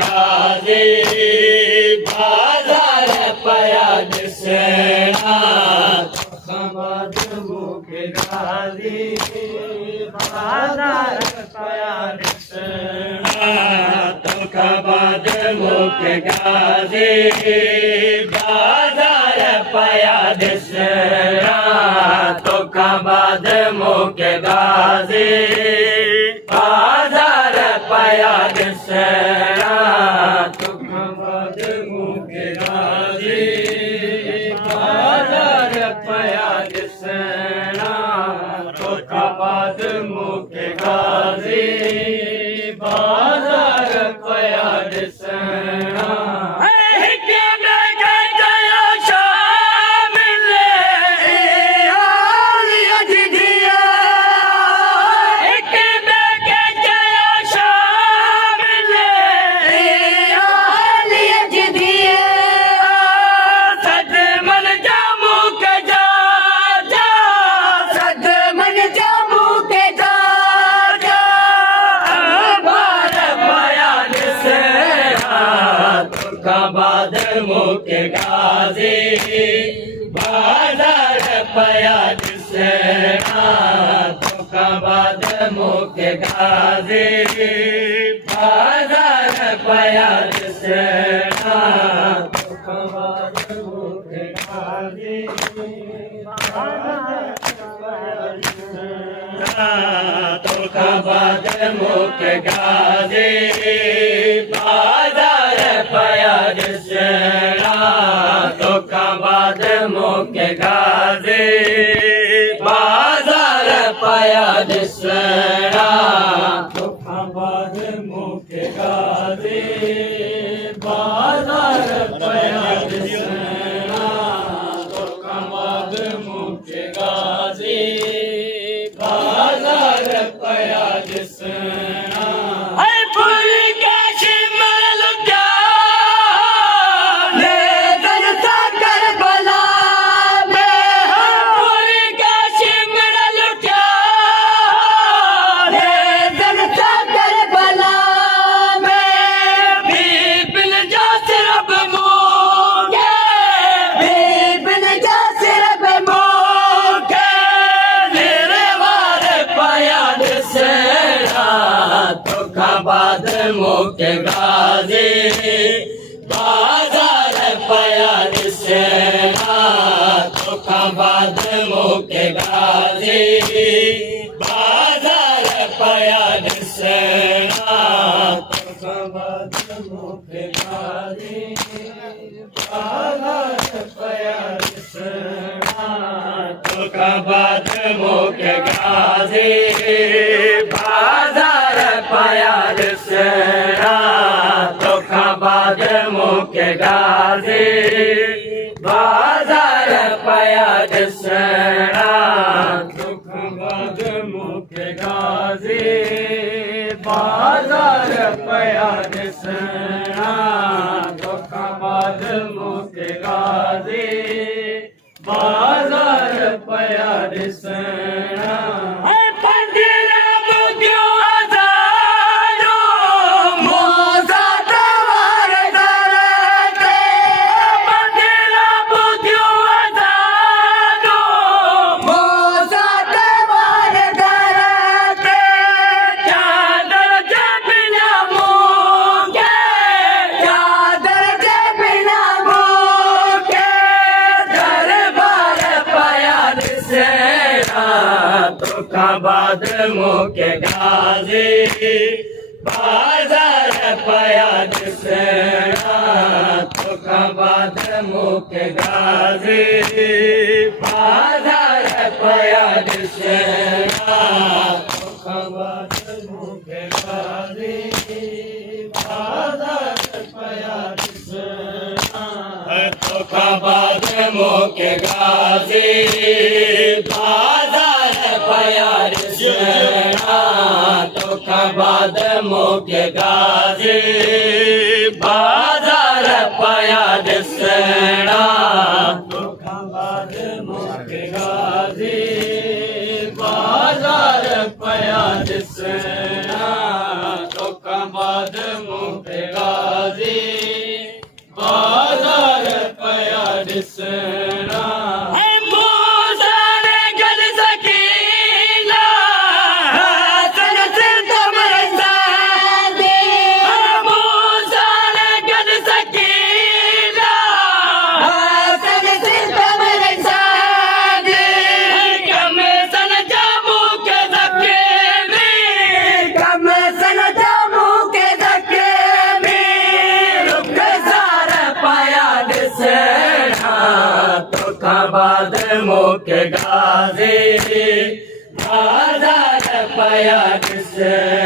गाजी बाजार पया दिसना बाद मुख गाजी बाजार पया दिसना बाद मुख गाजी बाजार पया दिसना बाद मुख गाजी बाजार पया दिसना बाद मुख गाजी बाजार पया दिसना बाद मुख गाजी बाजार पया दिसना बाद मुख गाजी बाजार पया दिसना बाद मुख गाजी बाजार पया दिसना बाद मुख गाजी बाद मुख गाजी बाजार पया दिसना बाद मुख गाजी बाजार पया दिसना बाद मुख गाजी बाजार पया दिसना बाद मुख गाजी बाजार पया दिसना बाद मुख गाजी बाजार पया दिसना बाद मुख गाजी बाजार पया दिसना बाद मुख गाजी बाजार पया दिसना बाद मुख गाजी बाजार पया दिसना बाद मुख गाजी बाजार पया दिसना बाद मुख गाजी बाजार पया दिसना बाद मुख गाजी बाजार पया दिसना बाद मुख गाजी बाजार पया दिसना बाद मुख गाजी बाजार पया दिसना बाद मुख गाजी बाजार पया दिसना बाद मुख गाजी बाजार पया दिसना बाद मुख गाजी बाजार पया दिसना बाद मुख गाजी बाजार पया दिसना बाद मुख गाजी बाजार पाया दिसना